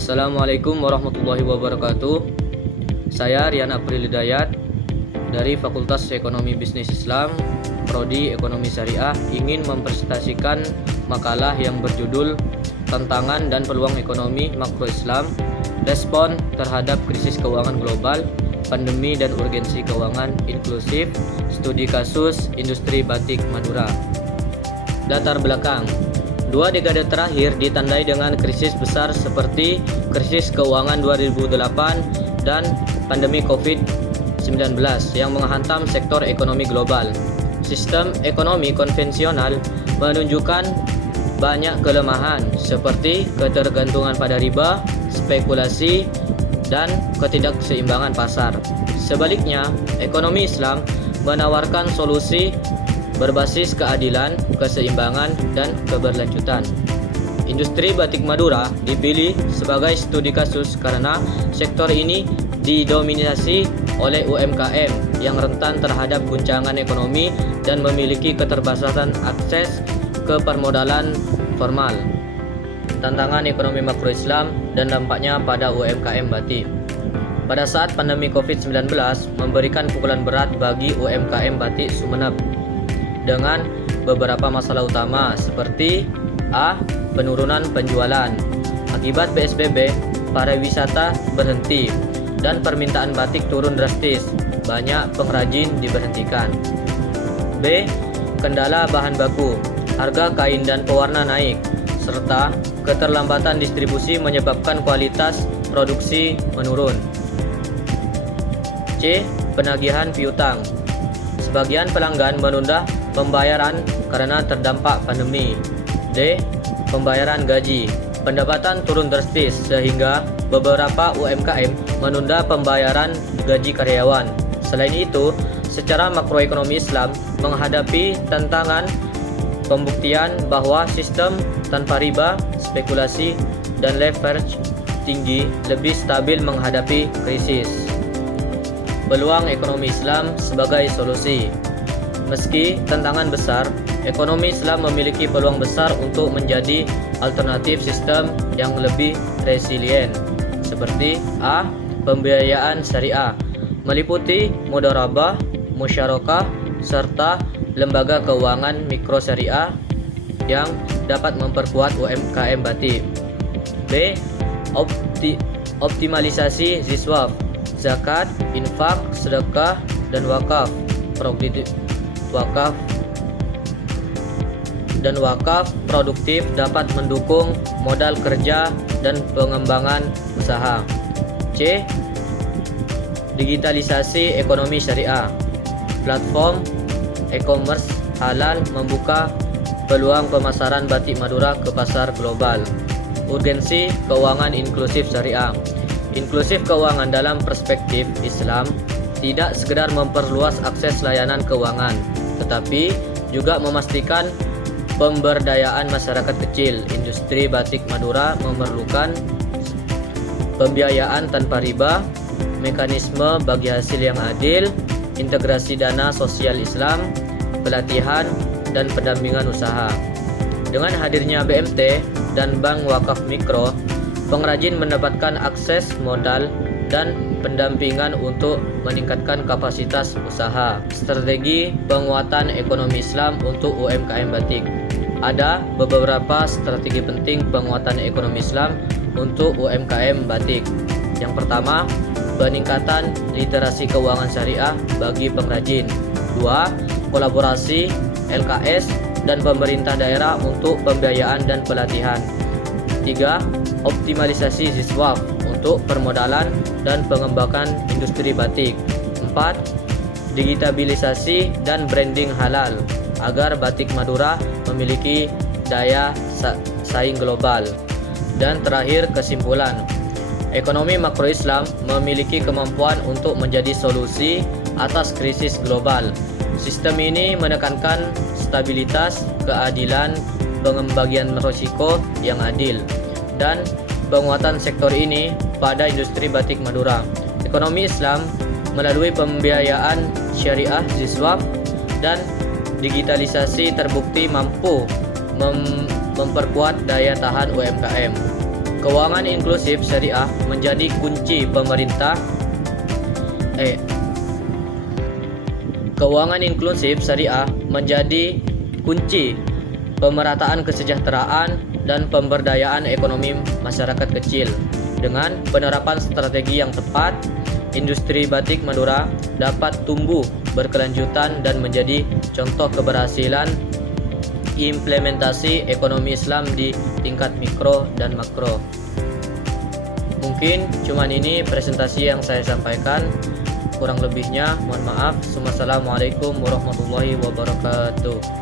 Assalamualaikum warahmatullahi wabarakatuh. Saya Rian April Hidayat dari Fakultas Ekonomi Bisnis Islam, Prodi Ekonomi Syariah, ingin mempresentasikan makalah yang berjudul Tantangan dan Peluang Ekonomi Makro Islam, Respon terhadap Krisis Keuangan Global, Pandemi dan Urgensi Keuangan Inklusif, Studi Kasus Industri Batik Madura. Latar belakang: dua dekade terakhir ditandai dengan krisis besar seperti krisis keuangan 2008 dan pandemi COVID-19 yang menghantam sektor ekonomi global. Sistem ekonomi konvensional menunjukkan banyak kelemahan seperti ketergantungan pada riba, spekulasi, dan ketidakseimbangan pasar. Sebaliknya, ekonomi Islam menawarkan solusi berbasis keadilan, keseimbangan, dan keberlanjutan. Industri batik Madura dipilih sebagai studi kasus karena sektor ini didominasi oleh UMKM yang rentan terhadap guncangan ekonomi dan memiliki keterbatasan akses ke permodalan formal. Tantangan ekonomi makro Islam dan dampaknya pada UMKM batik. Pada saat pandemi COVID-19 memberikan pukulan berat bagi UMKM batik Sumeneb dengan beberapa masalah utama seperti A. Penurunan penjualan. Akibat PSBB, pariwisata berhenti dan permintaan batik turun drastis. Banyak pengrajin diberhentikan. B. Kendala bahan baku. Harga kain dan pewarna naik, serta keterlambatan distribusi menyebabkan kualitas produksi menurun. C. Penagihan piutang. Sebagian pelanggan menunda pembayaran karena terdampak pandemi. D. Pembayaran gaji. Pendapatan turun drastis sehingga beberapa UMKM menunda pembayaran gaji karyawan. Selain itu, secara makroekonomi Islam menghadapi tantangan pembuktian bahwa sistem tanpa riba, spekulasi, dan leverage tinggi lebih stabil menghadapi krisis. Peluang ekonomi Islam sebagai solusi. Meski tantangan besar, ekonomi Islam memiliki peluang besar untuk menjadi alternatif sistem yang lebih resilient, seperti A. Pembiayaan syariah, meliputi mudharabah, musyarakah, serta lembaga keuangan mikro syariah yang dapat memperkuat UMKM batik. B. Optimalisasi ziswaf, zakat, infak, sedekah, dan wakaf produktif dapat mendukung modal kerja dan pengembangan usaha. C. Digitalisasi ekonomi syariah, platform e-commerce halal membuka peluang pemasaran batik Madura ke pasar global. Urgensi keuangan inklusif syariah. Inklusif keuangan dalam perspektif Islam tidak sekedar memperluas akses layanan keuangan, tetapi juga memastikan pemberdayaan masyarakat kecil. Industri batik Madura memerlukan pembiayaan tanpa riba, mekanisme bagi hasil yang adil, integrasi dana sosial Islam, pelatihan, dan pendampingan usaha. Dengan hadirnya BMT dan Bank Wakaf Mikro, pengrajin mendapatkan akses modal dan pendampingan untuk meningkatkan kapasitas usaha. Strategi penguatan ekonomi Islam untuk UMKM batik. Ada beberapa strategi penting penguatan ekonomi Islam untuk UMKM batik. Yang pertama, peningkatan literasi keuangan syariah bagi pengrajin. 2. Kolaborasi LKS dan pemerintah daerah untuk pembiayaan dan pelatihan. 3. Optimalisasi ziswaf untuk permodalan dan pengembangan industri batik. 4. Digitalisasi dan branding halal agar batik Madura memiliki daya saing global. Dan terakhir, kesimpulan. Ekonomi makro Islam memiliki kemampuan untuk menjadi solusi atas krisis global. Sistem ini menekankan stabilitas, keadilan, pengembagian risiko yang adil, dan penguatan sektor ini pada industri batik Madura. Ekonomi Islam melalui pembiayaan syariah ziswaf dan digitalisasi terbukti mampu memperkuat daya tahan UMKM. Keuangan inklusif syariah menjadi kunci Keuangan inklusif syariah menjadi kunci pemerataan kesejahteraan dan pemberdayaan ekonomi masyarakat kecil. Dengan penerapan strategi yang tepat, industri batik Madura dapat tumbuh berkelanjutan dan menjadi contoh keberhasilan implementasi ekonomi Islam di tingkat mikro dan makro. Mungkin cuman ini presentasi yang saya sampaikan. Kurang lebihnya mohon maaf. Wassalamualaikum warahmatullahi wabarakatuh.